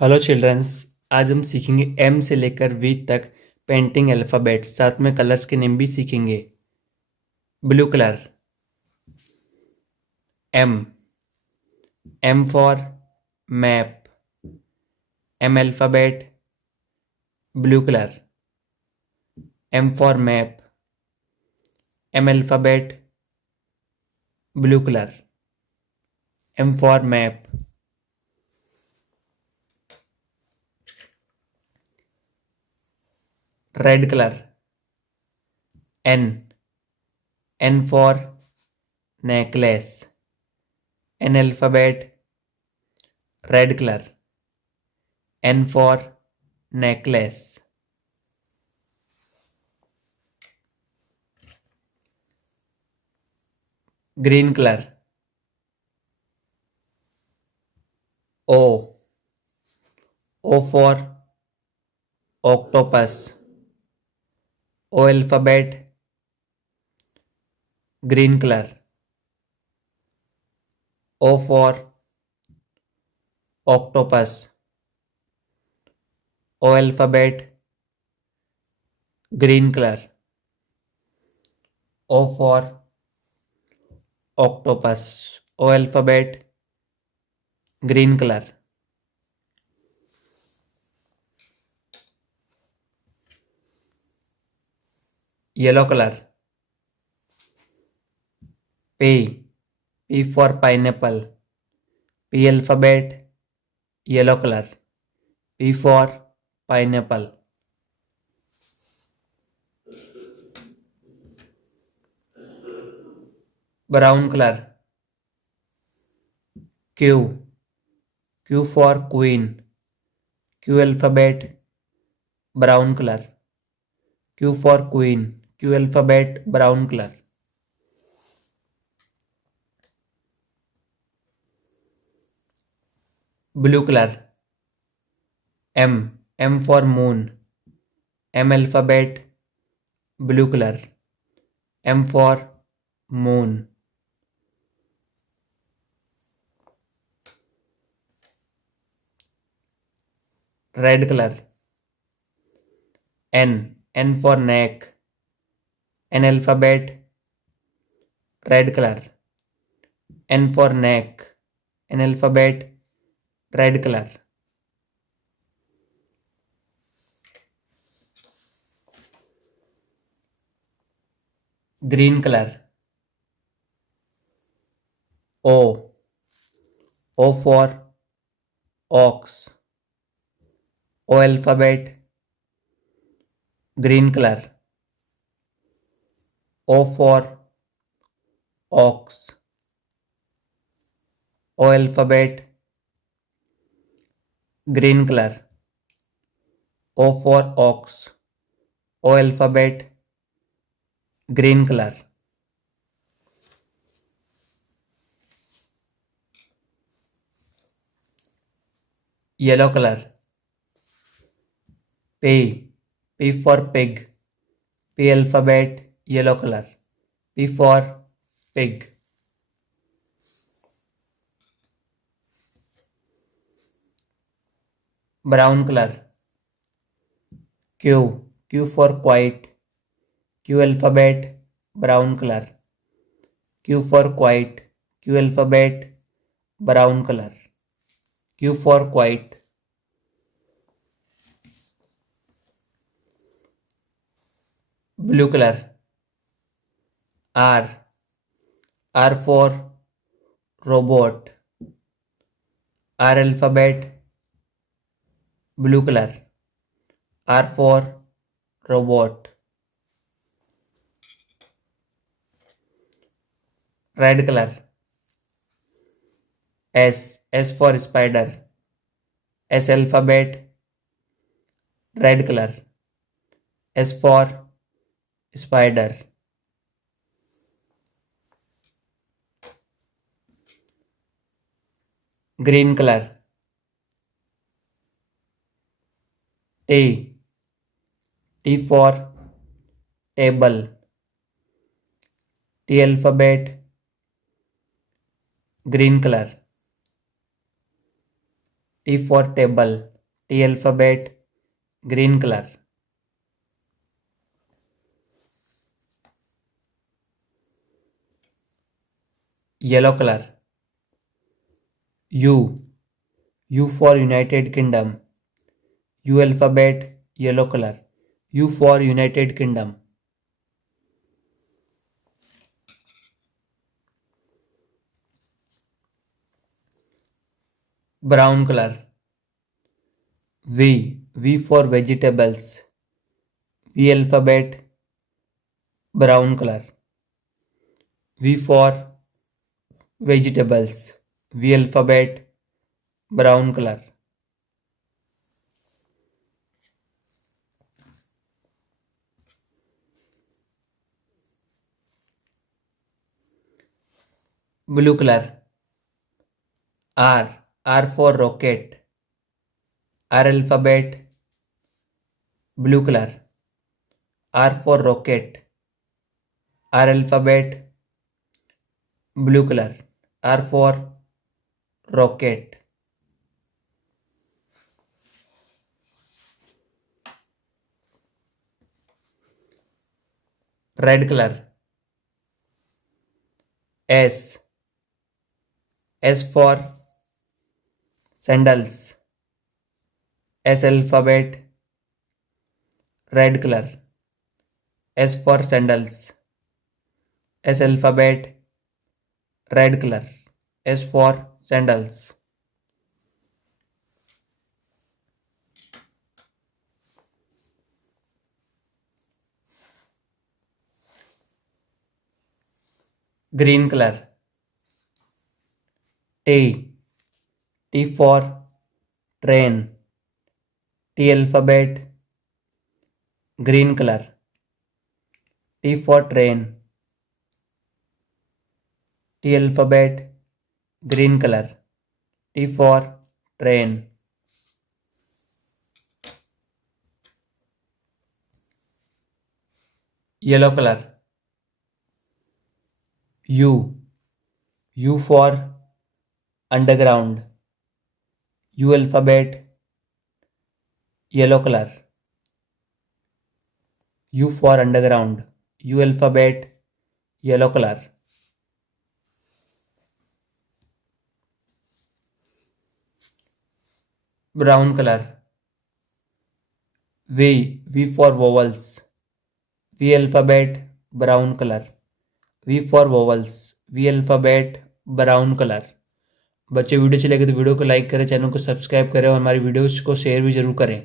Hello children's. आज हम सीखेंगे एम से लेकर वी तक पेंटिंग अल्फ़ाबेट, साथ में कलर्स के नेम भी सीखेंगे। Blue colour M for map, M alphabet blue colour, M for map, M alphabet blue colour, M for map. Red colour N for necklace, N alphabet red colour, N for necklace. Green colour O for octopus, O alphabet green color, O for octopus, O alphabet green color, O for octopus, O alphabet green color. Yellow color P for pineapple, P alphabet yellow color, P for pineapple. Brown color Q for queen, Q alphabet brown color, Q for queen, Q alphabet brown color. Blue color M for moon, M alphabet blue color, M for moon. Red color N for neck, N alphabet red color, N for neck, N alphabet red color. Green color O for ox, O alphabet green color, O for ox, O alphabet green color, O for ox, O alphabet green color. Yellow color P for pig, P alphabet yellow color, P for pig. Brown color Q for quiet, Q alphabet brown color, Q for quiet, Q alphabet brown color, Q for quiet. Blue color R for robot, R alphabet blue color, R for robot. Red color S for spider, S alphabet red color, S for spider. Green color T for table, T alphabet green color, T for table. T alphabet, green color. Yellow color. U. U for United Kingdom. U alphabet, yellow color. U for United Kingdom. Brown color. V. V for vegetables. V alphabet, brown color. V for vegetables. V alphabet, brown color. Blue color. R. R for rocket. R alphabet, blue color. R for rocket. R alphabet, blue color. R for rocket. Red color. S. S for sandals. S alphabet, red color. S for sandals. S alphabet, red color. S for sandals. Green color. T. T for train. T alphabet, green color. T for train. T alphabet, green color. T for train. Yellow color. U. U for underground. U alphabet, yellow color. U for underground. U alphabet, yellow color. Brown color. V. V for vowels. V alphabet, brown color. V for vowels. V alphabet, brown color. बच्चे video अच्छी लगे तो video को like करें, channel को subscribe करें और हमारी वीडियोस को शेयर भी जरूर करें।